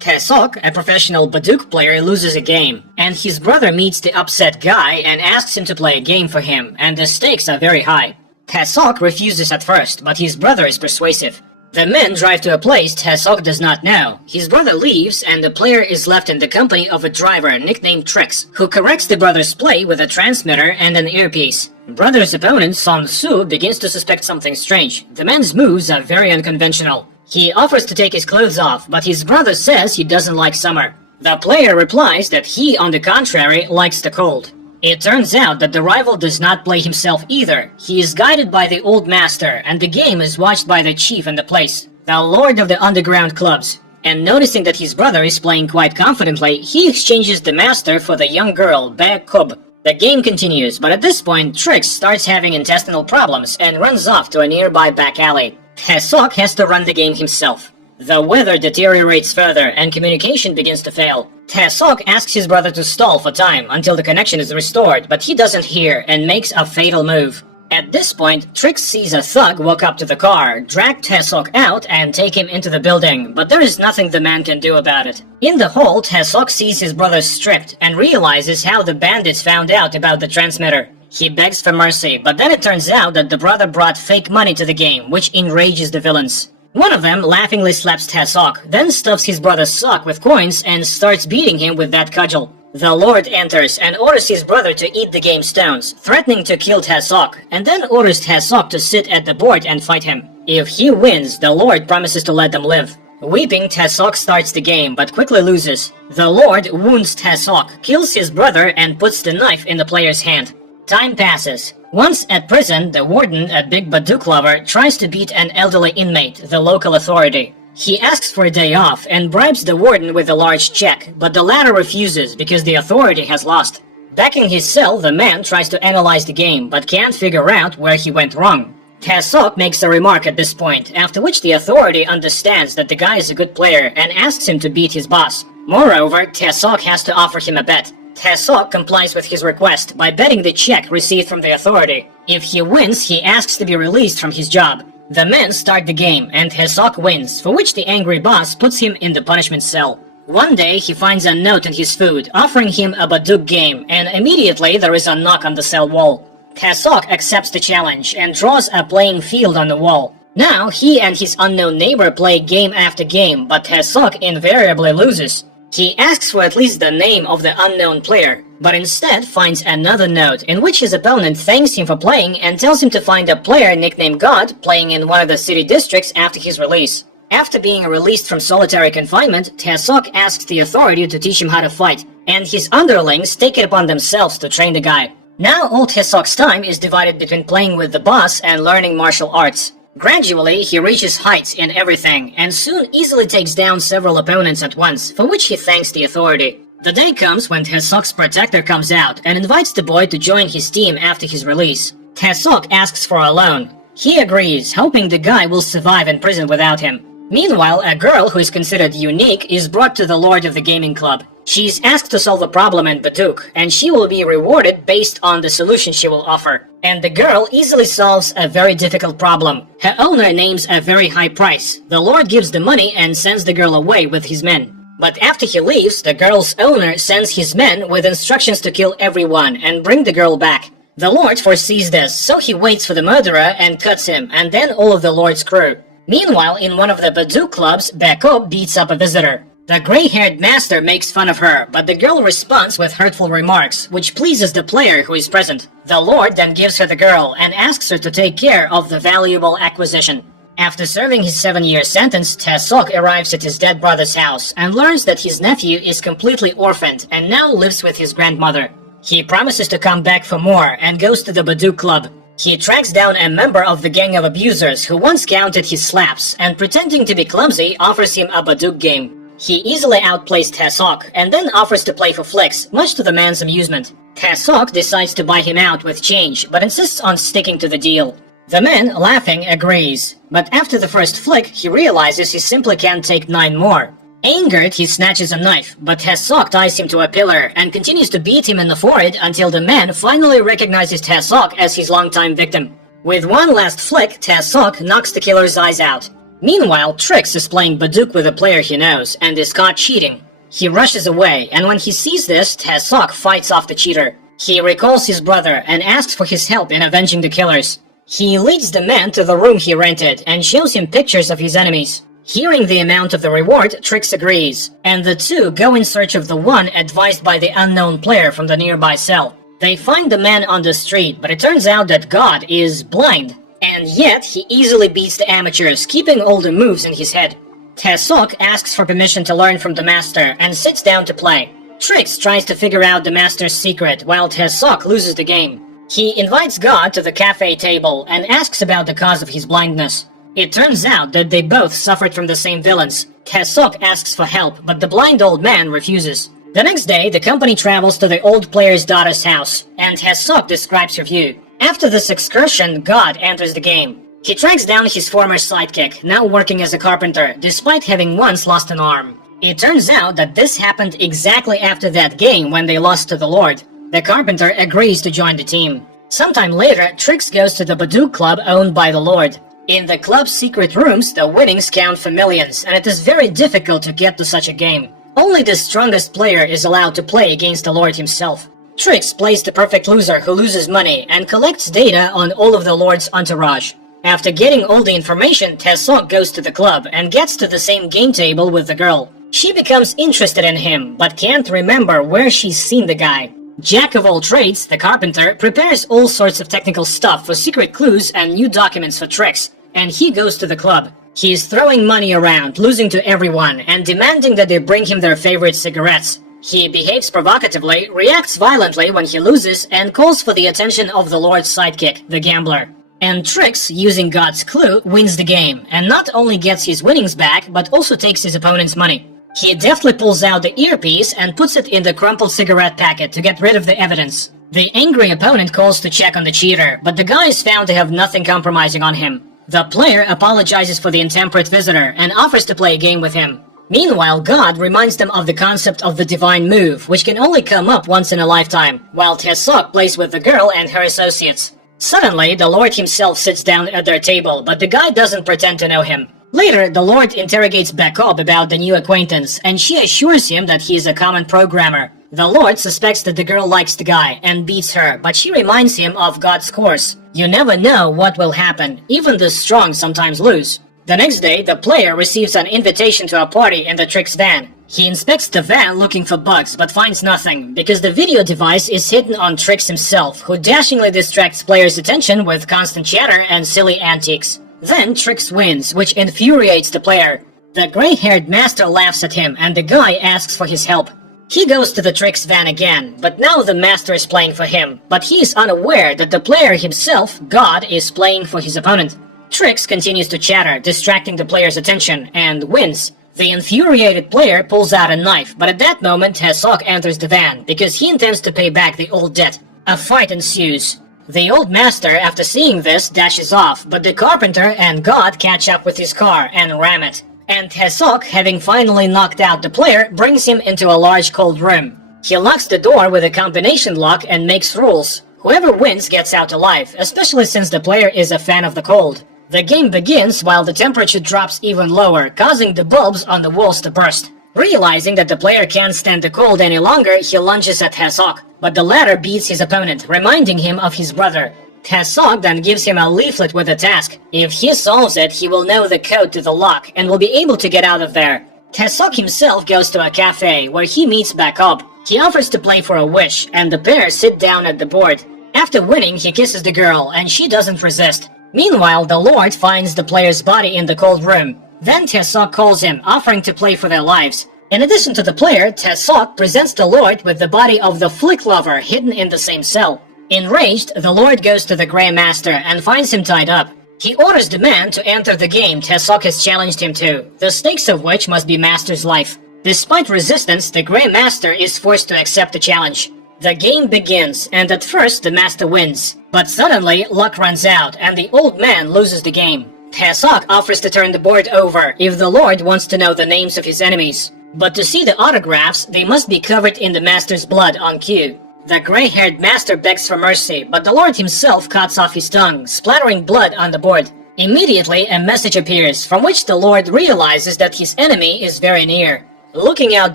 Taesok, a professional Baduk player, loses a game, and his brother meets the upset guy and asks him to play a game for him, and the stakes are very high. Taesok refuses at first, but his brother is persuasive. The men drive to a place Taesok does not know. His brother leaves, and the player is left in the company of a driver nicknamed Trix, who corrects the brother's play with a transmitter and an earpiece. Brother's opponent, Son Su, begins to suspect something strange. The man's moves are very unconventional. He offers to take his clothes off, but his brother says he doesn't like summer. The player replies that he, on the contrary, likes the cold. It turns out that the rival does not play himself either. He is guided by the old master, and the game is watched by the chief in the place, the lord of the underground clubs. And noticing that his brother is playing quite confidently, he exchanges the master for the young girl, Bae Kub. The game continues, but at this point, Trix starts having intestinal problems and runs off to a nearby back alley. Taesok has to run the game himself. The weather deteriorates further and communication begins to fail. Taesok asks his brother to stall for time until the connection is restored, but he doesn't hear and makes a fatal move. At this point, Trix sees a thug walk up to the car, drag Taesok out, and take him into the building, but there is nothing the man can do about it. In the hall, Taesok sees his brother stripped and realizes how the bandits found out about the transmitter. He begs for mercy, but then it turns out that the brother brought fake money to the game, which enrages the villains. One of them laughingly slaps Taesok, then stuffs his brother's sock with coins and starts beating him with that cudgel. The Lord enters and orders his brother to eat the game stones, threatening to kill Taesok, and then orders Taesok to sit at the board and fight him. If he wins, the Lord promises to let them live. Weeping, Taesok starts the game, but quickly loses. The Lord wounds Taesok, kills his brother, and puts the knife in the player's hand. Time passes. Once at prison, the warden, a big Baduk lover, tries to beat an elderly inmate, the local authority. He asks for a day off and bribes the warden with a large check, but the latter refuses because the authority has lost. Back in his cell, the man tries to analyze the game, but can't figure out where he went wrong. Taesok makes a remark at this point, after which the authority understands that the guy is a good player and asks him to beat his boss. Moreover, Taesok has to offer him a bet. Taesok complies with his request by betting the check received from the authority. If he wins, he asks to be released from his job. The men start the game, and Taesok wins, for which the angry boss puts him in the punishment cell. One day, he finds a note in his food, offering him a Baduk game, and immediately there is a knock on the cell wall. Taesok accepts the challenge and draws a playing field on the wall. Now, he and his unknown neighbor play game after game, but Taesok invariably loses. He asks for at least the name of the unknown player, but instead finds another note in which his opponent thanks him for playing and tells him to find a player nicknamed God playing in one of the city districts after his release. After being released from solitary confinement, Taesok asks the authority to teach him how to fight, and his underlings take it upon themselves to train the guy. Now all Taesok's time is divided between playing with the boss and learning martial arts. Gradually, he reaches heights in everything, and soon easily takes down several opponents at once, for which he thanks the authority. The day comes when Taesok's protector comes out and invites the boy to join his team after his release. Taesok asks for a loan. He agrees, hoping the guy will survive in prison without him. Meanwhile, a girl who is considered unique is brought to the lord of the gaming club. She is asked to solve a problem in Baduk, and she will be rewarded based on the solution she will offer. And the girl easily solves a very difficult problem. Her owner names a very high price. The lord gives the money and sends the girl away with his men. But after he leaves, the girl's owner sends his men with instructions to kill everyone and bring the girl back. The lord foresees this, so he waits for the murderer and cuts him, and then all of the lord's crew. Meanwhile, in one of the Baduk clubs, Bae Kub beats up a visitor. The gray-haired master makes fun of her, but the girl responds with hurtful remarks, which pleases the player who is present. The lord then gives her the girl and asks her to take care of the valuable acquisition. After serving his 7-year sentence, Taesok arrives at his dead brother's house and learns that his nephew is completely orphaned and now lives with his grandmother. He promises to come back for more and goes to the Baduk club. He tracks down a member of the gang of abusers who once counted his slaps and, pretending to be clumsy, offers him a Baduk game. He easily outplays Taesok and then offers to play for flicks, much to the man's amusement. Taesok decides to buy him out with change, but insists on sticking to the deal. The man, laughing, agrees, but after the first flick, he realizes he simply can't take 9 more. Angered, he snatches a knife, but Taesok ties him to a pillar and continues to beat him in the forehead until the man finally recognizes Taesok as his longtime victim. With one last flick, Taesok knocks the killer's eyes out. Meanwhile, Trix is playing Baduk with a player he knows and is caught cheating. He rushes away, and when he sees this, Taesok fights off the cheater. He recalls his brother and asks for his help in avenging the killers. He leads the man to the room he rented and shows him pictures of his enemies. Hearing the amount of the reward, Trix agrees, and the two go in search of the one advised by the unknown player from the nearby cell. They find the man on the street, but it turns out that God is blind, and yet he easily beats the amateurs, keeping all the moves in his head. Taesok asks for permission to learn from the master and sits down to play. Trix tries to figure out the master's secret, while Taesok loses the game. He invites God to the cafe table and asks about the cause of his blindness. It turns out that they both suffered from the same villains. Taesok asks for help, but the blind old man refuses. The next day, the company travels to the old player's daughter's house, and Taesok describes her view. After this excursion, God enters the game. He tracks down his former sidekick, now working as a carpenter, despite having once lost an arm. It turns out that this happened exactly after that game when they lost to the Lord. The carpenter agrees to join the team. Sometime later, Trix goes to the Baduk club owned by the Lord. In the club's secret rooms, the winnings count for millions, and it is very difficult to get to such a game. Only the strongest player is allowed to play against the Lord himself. Trix plays the perfect loser who loses money and collects data on all of the Lord's entourage. After getting all the information, Taesok goes to the club and gets to the same game table with the girl. She becomes interested in him, but can't remember where she's seen the guy. Jack of all trades, the carpenter, prepares all sorts of technical stuff for secret clues and new documents for Trix, and he goes to the club. He is throwing money around, losing to everyone, and demanding that they bring him their favorite cigarettes. He behaves provocatively, reacts violently when he loses, and calls for the attention of the Lord's sidekick, the gambler. And Trix, using God's clue, wins the game, and not only gets his winnings back, but also takes his opponent's money. He deftly pulls out the earpiece and puts it in the crumpled cigarette packet to get rid of the evidence. The angry opponent calls to check on the cheater, but the guy is found to have nothing compromising on him. The player apologizes for the intemperate visitor and offers to play a game with him. Meanwhile, God reminds them of the concept of the divine move, which can only come up once in a lifetime, while Taesok plays with the girl and her associates. Suddenly, the Lord himself sits down at their table, but the guy doesn't pretend to know him. Later, the Lord interrogates Bacob about the new acquaintance, and she assures him that he is a common programmer. The Lord suspects that the girl likes the guy and beats her, but she reminds him of God's course. You never know what will happen. Even the strong sometimes lose. The next day, the player receives an invitation to a party in the Trix van. He inspects the van looking for bugs, but finds nothing, because the video device is hidden on Trix himself, who dashingly distracts players' attention with constant chatter and silly antics. Then Trix wins, which infuriates the player. The gray-haired master laughs at him, and the guy asks for his help. He goes to the Trix van again, but now the master is playing for him, but he is unaware that the player himself, God, is playing for his opponent. Trix continues to chatter, distracting the player's attention, and wins. The infuriated player pulls out a knife, but at that moment Taesok enters the van, because he intends to pay back the old debt. A fight ensues. The old master, after seeing this, dashes off, but the carpenter and God catch up with his car and ram it. And Taesok, having finally knocked out the player, brings him into a large cold room. He locks the door with a combination lock and makes rules. Whoever wins gets out alive, especially since the player is a fan of the cold. The game begins while the temperature drops even lower, causing the bulbs on the walls to burst. Realizing that the player can't stand the cold any longer, he lunges at Taesok, but the latter beats his opponent, reminding him of his brother. Taesok then gives him a leaflet with a task. If he solves it, he will know the code to the lock and will be able to get out of there. Taesok himself goes to a cafe where he meets Bacob. He offers to play for a wish, and the pair sit down at the board. After winning, he kisses the girl, and she doesn't resist. Meanwhile, the Lord finds the player's body in the cold room. Then Taesok calls him, offering to play for their lives. In addition to the player, Taesok presents the Lord with the body of the Flick Lover hidden in the same cell. Enraged, the Lord goes to the Grey Master and finds him tied up. He orders the man to enter the game Taesok has challenged him to, the stakes of which must be Master's life. Despite resistance, the Grey Master is forced to accept the challenge. The game begins, and at first the Master wins. But suddenly, luck runs out, and the old man loses the game. Taesok offers to turn the board over if the Lord wants to know the names of his enemies. But to see the autographs, they must be covered in the Master's blood on cue. The gray-haired Master begs for mercy, but the Lord himself cuts off his tongue, splattering blood on the board. Immediately, a message appears, from which the Lord realizes that his enemy is very near. Looking out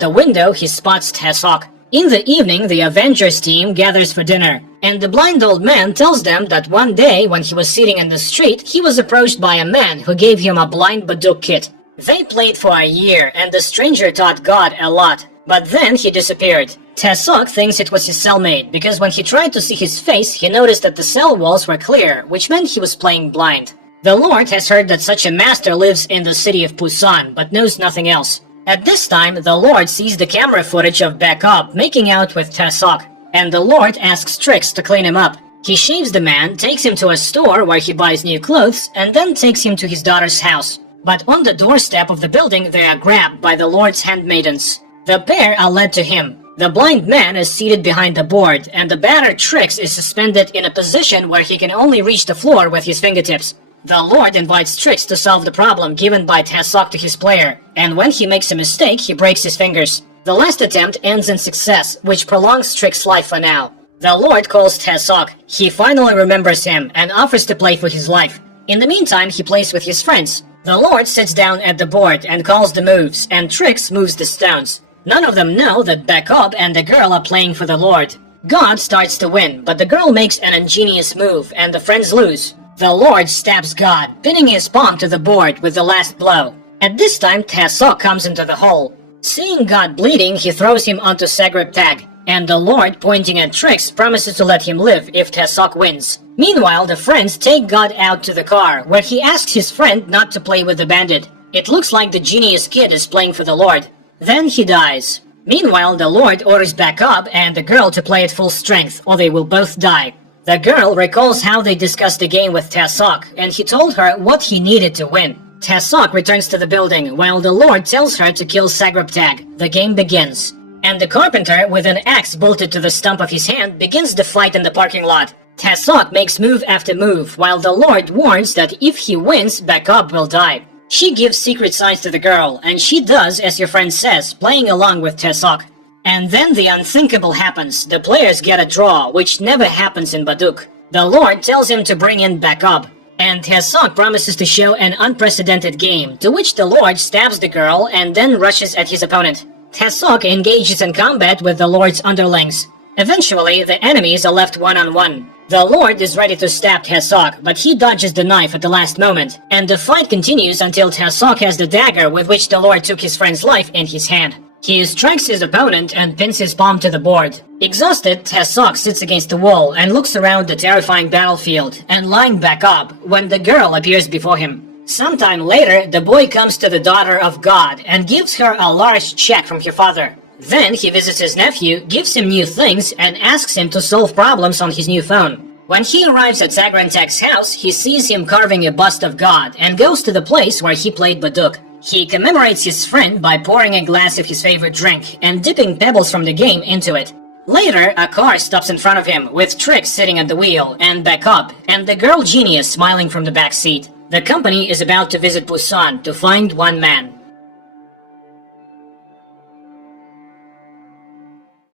the window, he spots Tasok. In the evening, the Avengers team gathers for dinner, and the blind old man tells them that one day when he was sitting in the street, he was approached by a man who gave him a blind Baduk kit. They played for a year, and the stranger taught God a lot, but then he disappeared. Tasok thinks it was his cellmate, because when he tried to see his face, he noticed that the cell walls were clear, which meant he was playing blind. The Lord has heard that such a master lives in the city of Busan, but knows nothing else. At this time, the Lord sees the camera footage of Backup making out with Tasok, and the Lord asks Trix to clean him up. He shaves the man, takes him to a store where he buys new clothes, and then takes him to his daughter's house. But on the doorstep of the building, they are grabbed by the Lord's handmaidens. The pair are led to him. The blind man is seated behind the board, and the battered Trix is suspended in a position where he can only reach the floor with his fingertips. The Lord invites Trix to solve the problem given by Tasok to his player, and when he makes a mistake, he breaks his fingers. The last attempt ends in success, which prolongs Trix's life for now. The Lord calls Tasok. He finally remembers him and offers to play for his life. In the meantime, he plays with his friends. The Lord sits down at the board and calls the moves, and Trix moves the stones. None of them know that Backup and the girl are playing for the Lord. God starts to win, but the girl makes an ingenious move, and the friends lose. The Lord stabs God, pinning his palm to the board with the last blow. At this time, Tasok comes into the hole. Seeing God bleeding, he throws him onto Sagrib Tag, and the Lord, pointing at Trix, promises to let him live if Tasok wins. Meanwhile, the friends take God out to the car, where he asks his friend not to play with the bandit. It looks like the genius kid is playing for the Lord. Then he dies. Meanwhile, the Lord orders Backup and the girl to play at full strength, or they will both die. The girl recalls how they discussed the game with Tasok, and he told her what he needed to win. Tasok returns to the building, while the Lord tells her to kill Sagrib Tag. The game begins. And the carpenter, with an axe bolted to the stump of his hand, begins the fight in the parking lot. Tasok makes move after move, while the Lord warns that if he wins, Backup will die. She gives secret signs to the girl, and she does as your friend says, playing along with Tasok. And then the unthinkable happens. The players get a draw, which never happens in Baduk. The Lord tells him to bring in Backup, and Tasok promises to show an unprecedented game, to which the Lord stabs the girl and then rushes at his opponent. Tasok engages in combat with the Lord's underlings. Eventually, the enemies are left one-on-one. The Lord is ready to stab Tasok, but he dodges the knife at the last moment, and the fight continues until Tasok has the dagger with which the Lord took his friend's life in his hand. He strikes his opponent and pins his palm to the board. Exhausted, Tasok sits against the wall and looks around the terrifying battlefield and lying back up when the girl appears before him. Sometime later, the boy comes to the daughter of God and gives her a large check from her father. Then he visits his nephew, gives him new things, and asks him to solve problems on his new phone. When he arrives at Sagrantak's house, he sees him carving a bust of God and goes to the place where he played Baduk. He commemorates his friend by pouring a glass of his favorite drink and dipping pebbles from the game into it. Later, a car stops in front of him, with Trix sitting at the wheel and Backup, and the girl Genius smiling from the back seat. The company is about to visit Busan to find one man.